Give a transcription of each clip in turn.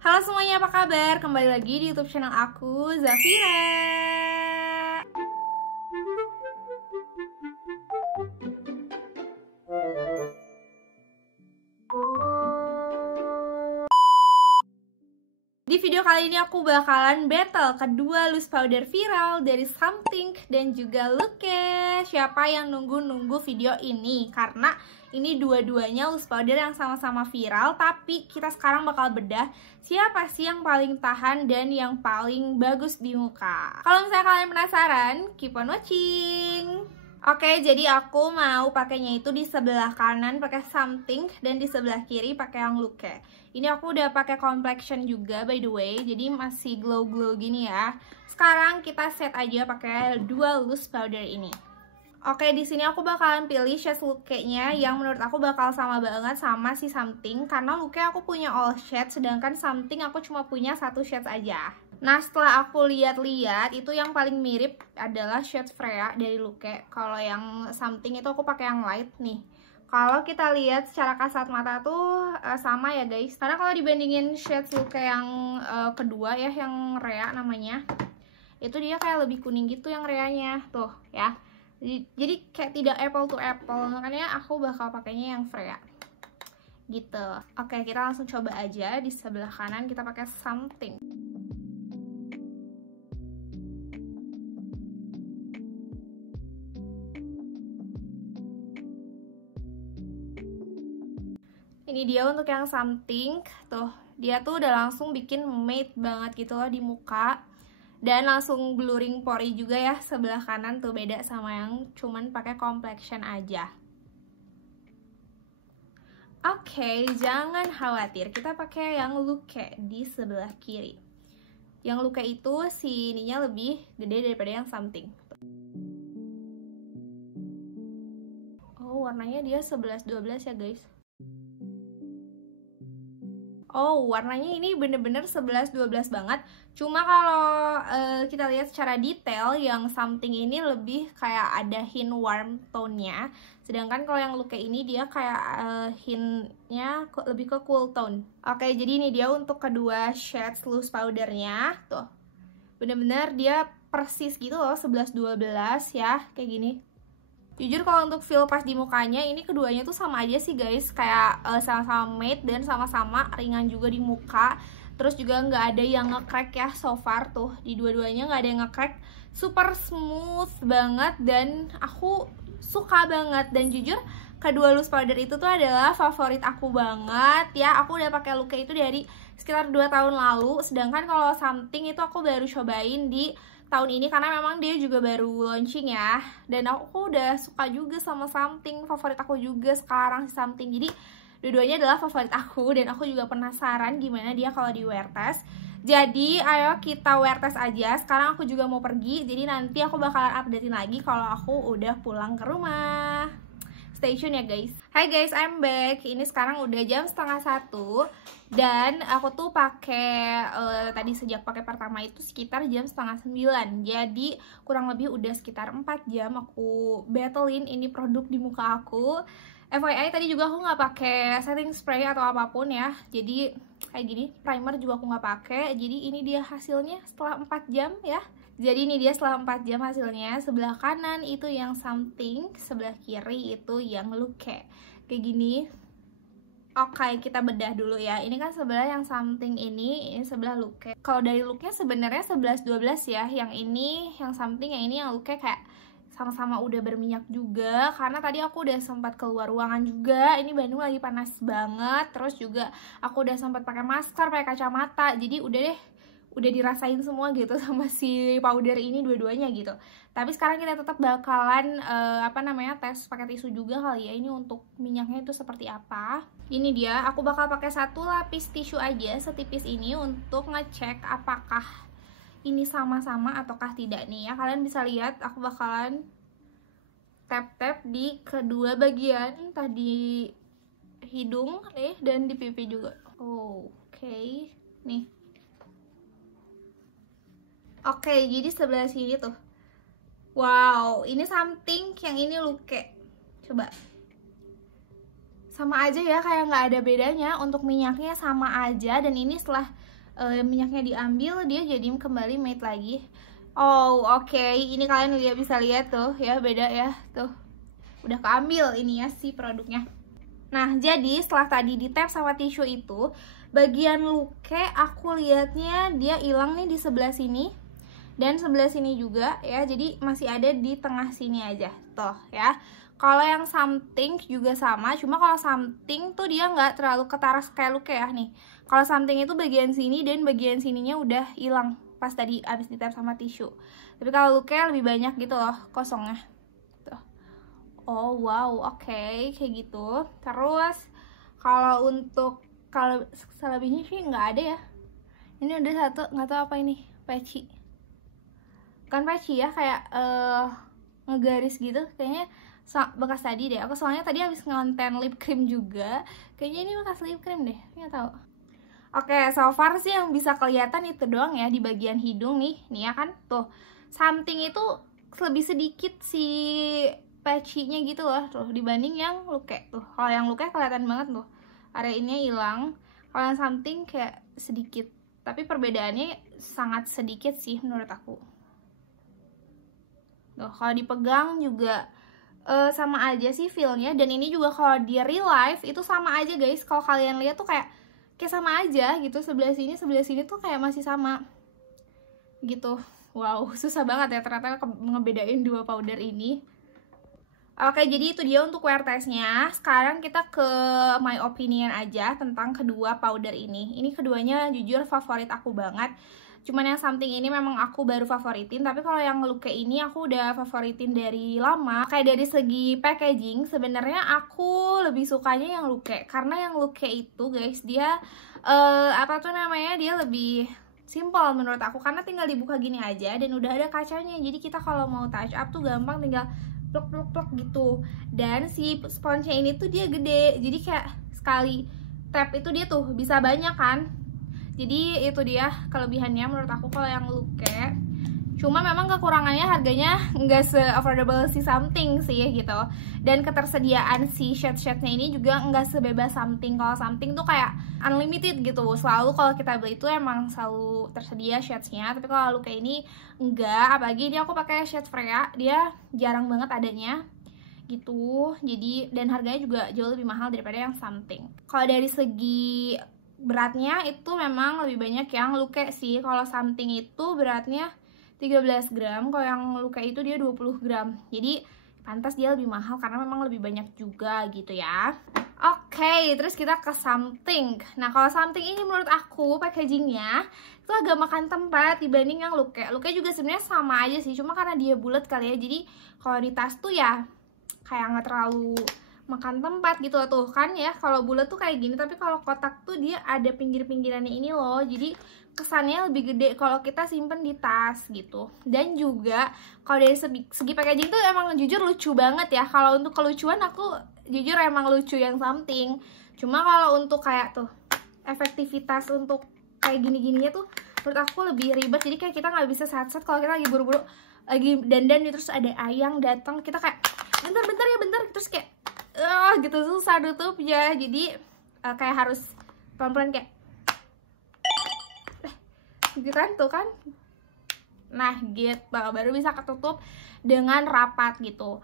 Halo semuanya, apa kabar? Kembali lagi di YouTube channel aku, Zafira. Di video kali ini aku bakalan battle kedua loose powder viral dari Something dan juga Luke. Siapa yang nunggu-nunggu video ini? Karena ini dua-duanya loose powder yang sama-sama viral, tapi kita sekarang bakal bedah siapa sih yang paling tahan dan yang paling bagus di muka. Kalau misalnya kalian penasaran, keep on watching. Oke, jadi aku mau pakainya itu di sebelah kanan pakai Something dan di sebelah kiri pakai yang Luke. Ini aku udah pakai complexion juga by the way, jadi masih glow-glow gini ya. Sekarang kita set aja pakai dua loose powder ini. Oke, di sini aku bakalan pilih shades Luke-nya yang menurut aku bakal sama banget sama si Something, karena Luke aku punya all shades, sedangkan Something aku cuma punya satu shades aja. Nah, setelah aku lihat-lihat, itu yang paling mirip adalah shade Freya dari Luke. Kalau yang Something itu aku pakai yang light nih. Kalau kita lihat secara kasat mata tuh sama ya guys. Karena kalau dibandingin shade Luke yang kedua ya, yang Rhea namanya, itu dia kayak lebih kuning gitu yang Rhea-nya tuh ya. Jadi kayak tidak apple to apple. Makanya aku bakal pakainya yang Freya gitu. Oke, kita langsung coba aja. Di sebelah kanan kita pakai Something. Ini dia untuk yang Something, tuh dia tuh udah langsung bikin matte banget gitu loh di muka. Dan langsung blurring pori juga ya, sebelah kanan tuh beda sama yang cuman pakai complexion aja. Oke, jangan khawatir, kita pakai yang Luke di sebelah kiri. Yang Luke itu sininya lebih gede daripada yang Something. Oh, warnanya dia 11-12 ya guys. Oh, warnanya ini bener-bener 11-12 banget. Cuma kalau kita lihat secara detail, yang Something ini lebih kayak ada hint warm tone-nya. Sedangkan kalau yang Luke ini dia kayak hintnya lebih ke cool tone. Oke, jadi ini dia untuk kedua shades loose powdernya. Tuh, bener-bener dia persis gitu loh, 11-12 ya, kayak gini. Jujur kalau untuk feel pas di mukanya, ini keduanya tuh sama aja sih guys. Kayak sama-sama matte dan sama-sama ringan juga di muka. Terus juga nggak ada yang nge-crack ya so far tuh. Di dua-duanya nggak ada yang nge-crack. Super smooth banget dan aku suka banget. Dan jujur kedua loose powder itu tuh adalah favorit aku banget ya. Aku udah pakai Luke itu dari sekitar 2 tahun lalu. Sedangkan kalau Something itu aku baru cobain di tahun ini karena memang dia juga baru launching ya. Dan aku udah suka juga sama Something, favorit aku juga sekarang si Something. Jadi dua-duanya adalah favorit aku dan aku juga penasaran gimana dia kalau di wear test. Jadi ayo kita wear test aja. Sekarang aku juga mau pergi, jadi nanti aku bakalan updatein lagi kalau aku udah pulang ke rumah. Stay tune ya guys. Hai guys, I'm back. Ini sekarang udah jam 12:30 dan aku tuh pakai tadi sejak pakai pertama itu sekitar jam 8:30. Jadi kurang lebih udah sekitar 4 jam aku battlein ini produk di muka aku. FYI tadi juga aku nggak pakai setting spray atau apapun ya. Jadi kayak gini, primer juga aku nggak pakai. Jadi ini dia hasilnya setelah 4 jam ya. Jadi ini dia setelah 4 jam hasilnya. Sebelah kanan itu yang Something, sebelah kiri itu yang Luke. Kayak gini. Oke, kita bedah dulu ya. Ini kan sebelah yang Something ini sebelah Luke. Kalau dari looknya sebenarnya 11-12 ya. Yang ini, yang Something, yang ini yang Luke kayak sama-sama udah berminyak juga. Karena tadi aku udah sempat keluar ruangan juga. Ini Bandung lagi panas banget. Terus juga aku udah sempat pakai masker, pakai kacamata. Jadi udah deh, udah dirasain semua gitu sama si powder ini dua-duanya gitu. Tapi sekarang kita tetap bakalan tes pakai tisu juga kali ya, ini untuk minyaknya itu seperti apa. Ini dia, aku bakal pakai satu lapis tisu aja setipis ini untuk ngecek apakah ini sama-sama ataukah tidak nih ya. Kalian bisa lihat aku bakalan tap-tap di kedua bagian, entah di hidung nih dan di pipi juga. Oke, nih. Oke, jadi sebelah sini tuh. Wow, ini Something, yang ini Luke. Coba. sama aja ya, kayak nggak ada bedanya. Untuk minyaknya sama aja, dan ini setelah minyaknya diambil dia jadi kembali matte lagi. Oh oke, ini kalian bisa lihat tuh ya, beda ya, tuh udah keambil ini ya si produknya. Nah jadi setelah tadi di tap sama tisu itu, bagian luke aku lihatnya dia hilang nih di sebelah sini dan sebelah sini juga ya, jadi masih ada di tengah sini aja tuh ya. Kalau yang something juga sama, cuma kalau something tuh dia nggak terlalu ketaras kayak luke ya nih. Kalau something itu bagian sini dan bagian sininya udah hilang pas tadi abis di tap sama tisu. Tapi kalau luke lebih banyak gitu loh kosongnya. Tuh. Oh wow, oke, kayak gitu. Terus kalau untuk kalau selebihnya sih nggak ada ya. Ini ada satu, nggak tahu apa ini, peci. Bukan peci ya, kayak ngegaris gitu kayaknya. Bekas tadi deh, aku soalnya tadi habis ngonten lip cream juga, kayaknya ini bekas lip cream deh, nggak tahu. Oke, so far sih yang bisa kelihatan itu doang ya di bagian hidung nih ya kan, tuh something itu lebih sedikit si patchy-nya gitu loh tuh dibanding yang luke tuh. Kalau yang luke kelihatan banget tuh area ini hilang, kalau yang something kayak sedikit, tapi perbedaannya sangat sedikit sih menurut aku. Tuh kalau dipegang juga sama aja sih feelnya, dan ini juga kalau di real life itu sama aja guys. Kalau kalian lihat tuh kayak sama aja gitu, sebelah sini tuh kayak masih sama gitu. Wow, susah banget ya ternyata ngebedain dua powder ini. Oke, jadi itu dia untuk wear testnya. Sekarang kita ke my opinion aja tentang kedua powder ini. Ini keduanya jujur favorit aku banget. Cuman yang something ini memang aku baru favoritin, tapi kalau yang luke ini aku udah favoritin dari lama. Kayak dari segi packaging sebenarnya aku lebih sukanya yang luke, karena yang luke itu guys dia apa tuh namanya, dia lebih simple menurut aku, karena tinggal dibuka gini aja dan udah ada kacanya. Jadi kita kalau mau touch up tuh gampang, tinggal plok gitu. Dan si sponsnya ini tuh dia gede, jadi kayak sekali tap itu dia tuh bisa banyak kan. Jadi itu dia kelebihannya menurut aku kalau yang luke. Cuma memang kekurangannya harganya nggak se-affordable si something sih gitu. Dan ketersediaan si shade-shade-nya ini juga nggak sebebas something. Kalau something tuh kayak unlimited gitu. Selalu kalau kita beli itu emang selalu tersedia shades-nya. Tapi kalau luke ini enggak. Apalagi ini aku pakai shade Freya, dia jarang banget adanya gitu. Jadi dan harganya juga jauh lebih mahal daripada yang something. Kalau dari segi beratnya itu memang lebih banyak yang luke sih. Kalau something itu beratnya 13 gram, kalau yang luke itu dia 20 gram. Jadi pantas dia lebih mahal karena memang lebih banyak juga gitu ya. Oke, terus kita ke something. Nah kalau something ini menurut aku packagingnya itu agak makan tempat dibanding yang luke. Luke juga sebenarnya sama aja sih, cuma karena dia bulat kali ya. Jadi kalau di tas tuh ya kayak nggak terlalu makan tempat gitu tuh kan ya. Kalau bulat tuh kayak gini, tapi kalau kotak tuh dia ada pinggir-pinggirannya ini loh, jadi kesannya lebih gede kalau kita simpen di tas gitu. Dan juga kalau dari segi packaging tuh emang jujur lucu banget ya. Kalau untuk kelucuan aku jujur emang lucu yang something. Cuma kalau untuk kayak tuh efektivitas untuk kayak gini-gininya tuh menurut aku lebih ribet. Jadi kayak kita nggak bisa set-set kalau kita lagi buru-buru lagi dandan terus ada ayang datang, kita kayak bentar ya bentar, terus kayak gitu susah tutupnya. Jadi kayak harus pelan-pelan kayak gitu kan, tuh kan. Nah gitu baru bisa ketutup dengan rapat gitu.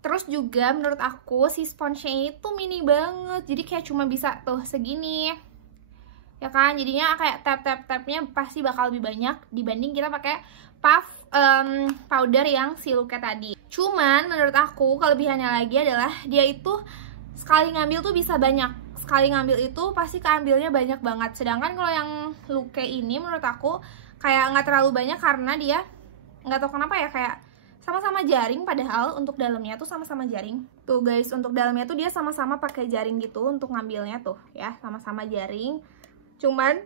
Terus juga menurut aku si sponsnya itu mini banget, jadi kayak cuma bisa tuh segini ya kan. Jadinya kayak tap-tap-tapnya pasti bakal lebih banyak dibanding kita pakai puff powder yang si luke tadi. Cuman menurut aku kelebihannya lagi adalah dia itu sekali ngambil tuh bisa banyak. Sekali ngambil itu pasti keambilnya banyak banget. Sedangkan kalau yang luke ini menurut aku kayak nggak terlalu banyak, karena dia nggak tahu kenapa ya, kayak sama-sama jaring. Padahal untuk dalamnya tuh sama-sama jaring. Tuh guys, untuk dalamnya tuh dia sama-sama pakai jaring gitu untuk ngambilnya tuh ya, sama-sama jaring. Cuman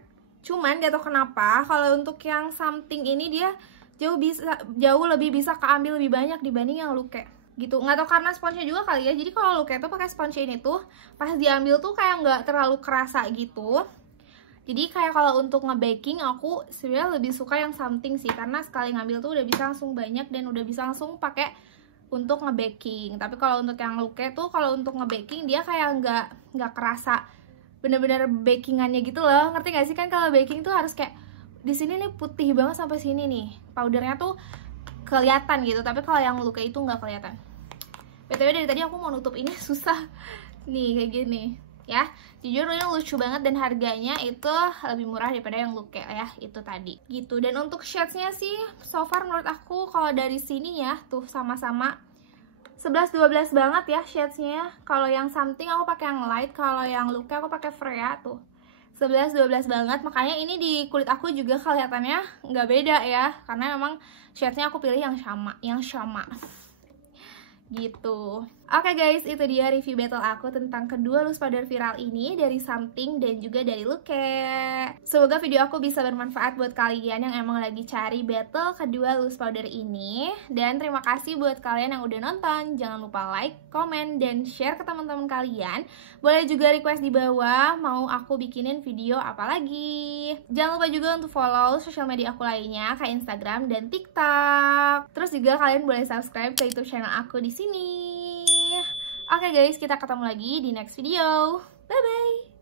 gak tau kenapa kalau untuk yang something ini dia jauh lebih bisa keambil lebih banyak dibanding yang luke gitu. Nggak tau karena sponsnya juga kali ya. Jadi kalau luke tuh pakai spons ini tuh pas diambil tuh kayak nggak terlalu kerasa gitu. Jadi kayak kalau untuk nge-baking aku sebenarnya lebih suka yang something sih, karena sekali ngambil tuh udah bisa langsung banyak dan udah bisa langsung pakai untuk nge-baking. Tapi kalau untuk yang Luke tuh kalau untuk nge-baking dia kayak nggak kerasa bener-bener bakingannya gitu loh. Ngerti gak sih? Kan kalau baking tuh harus kayak di sini nih putih banget sampai sini nih. Powdernya tuh kelihatan gitu. Tapi kalau yang Luke itu nggak kelihatan. BTW dari tadi aku mau nutup ini susah. Nih kayak gini. Ya, jujur ini lucu banget dan harganya itu lebih murah daripada yang Luke ya, itu tadi gitu. Dan untuk shadesnya sih so far menurut aku kalau dari sini ya tuh sama-sama 11-12 banget ya shadesnya. Kalau yang something aku pakai yang light, kalau yang Luke aku pakai Freya tuh 11-12 banget. Makanya ini di kulit aku juga kelihatannya nggak beda ya, karena memang shadesnya aku pilih yang sama gitu. Oke guys, itu dia review battle aku tentang kedua loose powder viral ini dari Something dan juga dari Luke. Semoga video aku bisa bermanfaat buat kalian yang emang lagi cari battle kedua loose powder ini. Dan terima kasih buat kalian yang udah nonton. Jangan lupa like, komen, dan share ke teman-teman kalian. Boleh juga request di bawah mau aku bikinin video apa lagi. Jangan lupa juga untuk follow sosial media aku lainnya kayak Instagram dan TikTok. Terus juga kalian boleh subscribe ke YouTube channel aku di sini. Oke guys, kita ketemu lagi di next video. Bye bye.